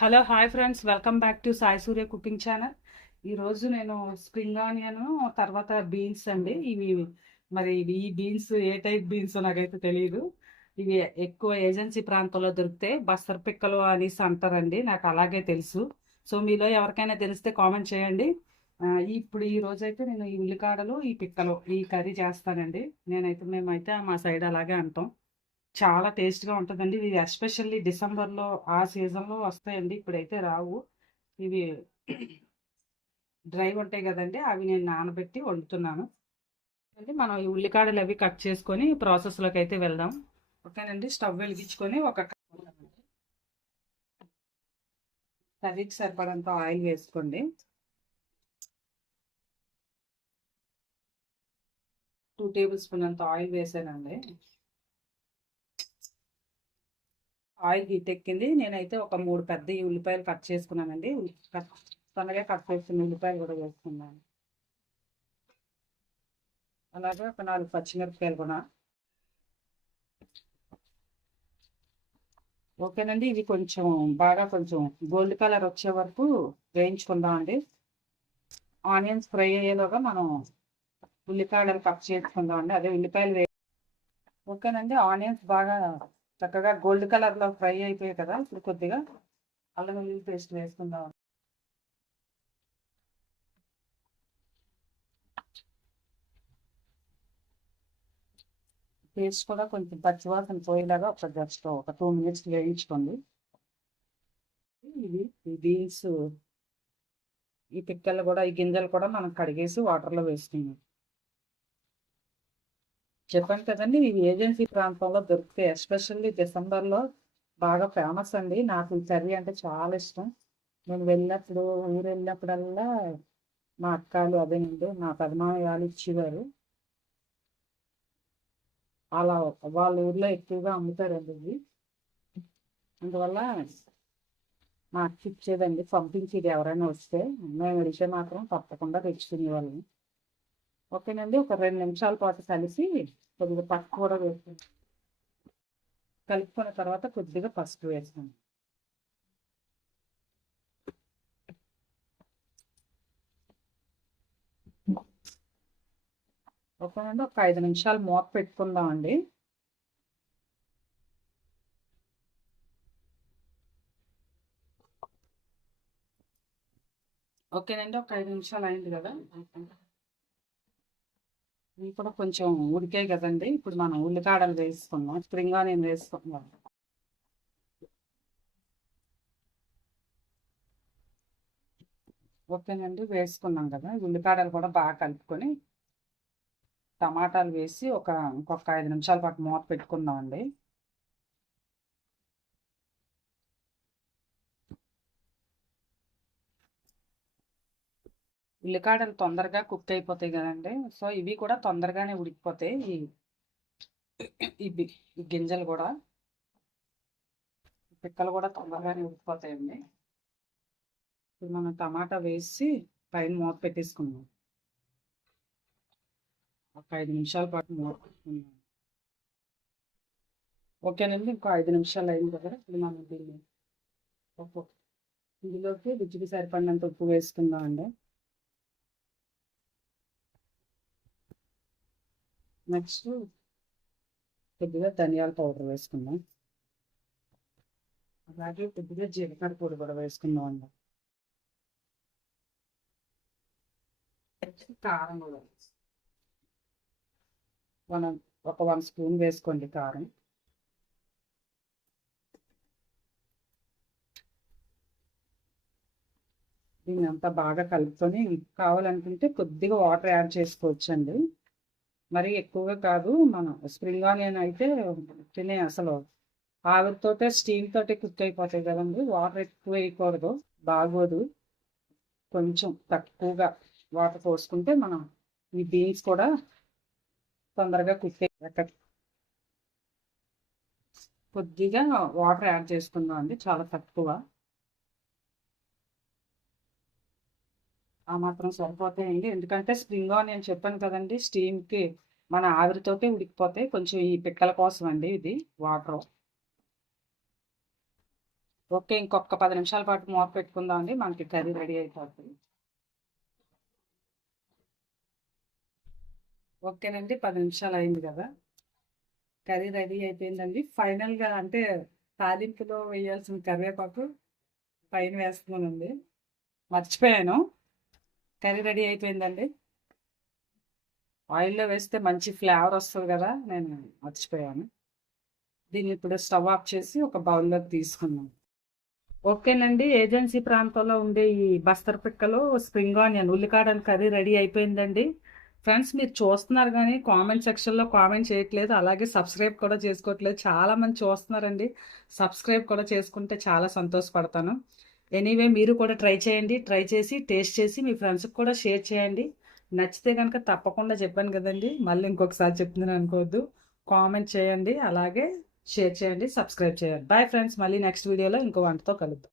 Hello hi friends, welcome back to Sai Surya cooking channel. ఈరోజు నేను spring onion తర్వాత beans అండి. మరి ఈ బీన్స్ ఏ టైప్ బీన్స్ నాకైతే తెలియదు. ఇవి ఎక్కువ ఏజెన్సీ ప్రాంతంలో దొరికితే బస్తర్ పిక్కలు అనేసి అంటారండి, నాకు అలాగే తెలుసు. సో మీలో ఎవరికైనా తెలిస్తే కామెంట్ చేయండి. ఇప్పుడు ఈ రోజైతే నేను ఈ ఉల్లికాడలు ఈ పిక్కలు ఈ కర్రీ చేస్తానండి. మేమైతే మా సైడ్ అలాగే అంటాం. చాలా టేస్ట్‌గా ఉంటదండి. ఇవి ఎస్పెషల్లీ డిసెంబర్‌లో ఆ సీజన్‌లో వస్తాయండి. ఇప్పుడైతే రావు. ఇవి డ్రై ఉంటాయి గదండీ! అవి నేను నానబెట్టి వండుతున్నాను. అంటే మనం ఈ ఉల్లికాడలవి కట్ చేసుకొని ప్రాసెస్‌లోకైతే వెళ్దాం. ఓకేనండి. స్టవ్ వెలిగించుకొని ఒక కర్రీకి సరిపడంత ఆయిల్ వేసుకోండి. 2 టేబుల్ స్పూన్ అంత ఆయిల్ వేసానండి. ఆయిల్ హీట్ ఎక్కింది. నేనైతే ఒక 3 పెద్ద ఉల్లిపాయలు కట్ చేసుకున్నానండి. సన్నగా కట్ చేసుకున్న ఉల్లిపాయలు కూడా వేసుకున్నాను. అలాగే ఒక 4 పచ్చిమిరపకాయలు కూడా. ఓకేనండి. ఇవి కొంచెం గోల్డ్ కలర్ వచ్చే వరకు వేయించుకుందాం అండి. ఆనియన్స్ ఫ్రై అయ్యేలోగా మనం ఉల్లిపాయలు కట్ చేసుకుందాం అండి. అదే ఉల్లిపాయలు ఓకేనండి. ఆనియన్స్ బాగా చక్కగా గోల్డ్ కలర్లో ఫ్రై అయిపోయాయి కదా! ఇప్పుడు కొద్దిగా అల్లం వెల్లుల్లి పేస్ట్ వేసుకుందాం. పేస్ట్ కూడా కొంచెం పచ్చివాసన పోయేలాగా ఒక 2 మినిట్స్ వేయించుకోండి. ఈ బీన్స్ ఈ పిక్కలు కూడా ఈ గింజలు కూడా మనం కడిగేసి వాటర్లో వేసుకున్నాం. చెప్పాను కదండి, ఇవి ఏజెన్సీ ప్రాంతంలో దొరుకుతాయి. ఎస్పెషల్లీ డిసెంబర్లో బాగా ఫేమస్ అండి. నాకు ఈ కర్రీ అంటే చాలా ఇష్టం. నేను ఊరు వెళ్ళినప్పుడల్లా మా అక్కలు అదేనండి మా పెదనాన్న వాళ్ళు ఇచ్చేవారు. అలా వాళ్ళ ఊర్లో ఎక్కువగా అమ్ముతారండి ఇవి. అందువల్ల మా అక్క ఇచ్చేదండి, పంపించేది ఎవరైనా వస్తే. మేము వెళ్తే మాత్రం తప్పకుండా తెచ్చుకునేవాళ్ళం. ఓకేనండి. ఒక 2 నిమిషాల పాటు కలిసి కొద్దిగా పసుపు కూడా వేసుకుంటాం. కలుపుకున్న తర్వాత కొద్దిగా పసుపు వేస్తాం. ఓకేనండి. ఒక 5 నిమిషాలు మూత పెట్టుకుందాం అండి. ఓకేనండి. ఒక 5 నిమిషాలు అయింది కదా! ఇవి కూడా కొంచెం ఉడికాయి కదండి. ఇప్పుడు మనం ఉల్లికాడలు వేసుకుందాం. స్ప్రింగ్ ఆనియన్ వేసుకుందాం. ఓకేనండి. వేసుకున్నాం కదా! ఉల్లికాడలు కూడా బాగా కలుపుకొని టమాటాలు వేసి ఇంకొక 5 నిమిషాల పాటు మూత పెట్టుకుందాం అండి. ఉల్లికాడలు తొందరగా కుక్ అయిపోతాయి కదండి. సో ఇవి కూడా తొందరగానే ఉడికిపోతాయి. ఈ గింజలు కూడా పిక్కలు కూడా తొందరగానే ఉడికిపోతాయండి. ఇప్పుడు మనం టమాటా వేసి పైన మూత పెట్టేసుకుందాం. ఒక 5 నిమిషాల పాటు మూత పెట్టుకుందాం. ఓకేనండి. ఇంకో 5 నిమిషాలు అయిన కదా! ఇప్పుడు మనం ఇందులోకి రుచికి సరిపడినంత ఉప్పు వేసుకుందాం అండి. నెక్స్ట్ కొద్దిగా ధనియాల పౌడర్ వేసుకుందాం. అలాగే కొద్దిగా జీలకర్ర పొడి కూడా వేసుకుందాం అండి. కారం కూడా మనం ఒక 1 స్పూన్ వేసుకోండి కారం. దీన్ని అంతా బాగా కలుపుకొని కావాలనుకుంటే కొద్దిగా వాటర్ యాడ్ చేసుకోవచ్చండి. మరీ ఎక్కువగా కాదు. మనం స్ప్రింగ్ ఆనియన్ అయితే అసలు ఆవిరితోటే స్టీమ్ తోటే కుక్ అయిపోతాయి కదండి. వాటర్ ఎక్కువ వేయకూడదు, బాగోదు. కొంచెం తక్కువగా వాటర్ పోసుకుంటే మనం ఈ బీన్స్ కూడా తొందరగా కుక్ అయ్యాక కొద్దిగా వాటర్ యాడ్ చేసుకుందాం అండి, చాలా తక్కువ. ఆ మాత్రం సరిపోతాయండి. ఎందుకంటే స్ప్రింగ్ ఆనియన్ చెప్పాను కదండి, స్టీమ్కి మన ఆవిరితోటే ఉడికిపోతాయి. కొంచెం ఈ పిక్కల కోసం అండి ఇది వాటర్. ఓకే, ఇంకొక 10 నిమిషాల పాటు మూత పెట్టుకుందాం అండి, మనకి కర్రీ రెడీ అయిపోతుంది. ఓకేనండి, 10 నిమిషాలు అయింది కదా, కర్రీ రెడీ అయిపోయిందండి. ఫైనల్గా అంటే తాలింపులో వేయాల్సిన కరివేపాకు పైన వేస్తున్నానండి, మర్చిపోయాను. కర్రీ రెడీ అయిపోయిందండి. ఆయిల్లో వేస్తే మంచి ఫ్లేవర్ వస్తుంది కదా, నేను మర్చిపోయాను. దీన్ని ఇప్పుడు స్టవ్ ఆఫ్ చేసి ఒక బౌల్లోకి తీసుకున్నాను. ఓకేనండి, ఏజెన్సీ ప్రాంతంలో ఉండే ఈ బస్తర్ పిక్కలు స్ప్రింగ్ ఆనియన్ ఉల్లికాడల కర్రీ రెడీ అయిపోయిందండి. ఫ్రెండ్స్, మీరు చూస్తున్నారు కానీ కామెంట్ సెక్షన్లో కామెంట్ చేయట్లేదు, అలాగే సబ్స్క్రైబ్ కూడా చేసుకోవట్లేదు. చాలామంది చూస్తున్నారండి, సబ్స్క్రైబ్ కూడా చేసుకుంటే చాలా సంతోషపడతాను. ఎనీవే, మీరు కూడా ట్రై చేయండి, ట్రై చేసి టేస్ట్ చేసి మీ ఫ్రెండ్స్కి కూడా షేర్ చేయండి. నచ్చితే కనుక తప్పకుండా చెప్పాను కదండి, మళ్ళీ ఇంకొకసారి చెప్తున్నాను అనుకోవద్దు. కామెంట్ చేయండి, అలాగే షేర్ చేయండి, సబ్స్క్రైబ్ చేయండి. బాయ్ ఫ్రెండ్స్, మళ్ళీ నెక్స్ట్ వీడియోలో ఇంకో వంటతో కలుద్దాం.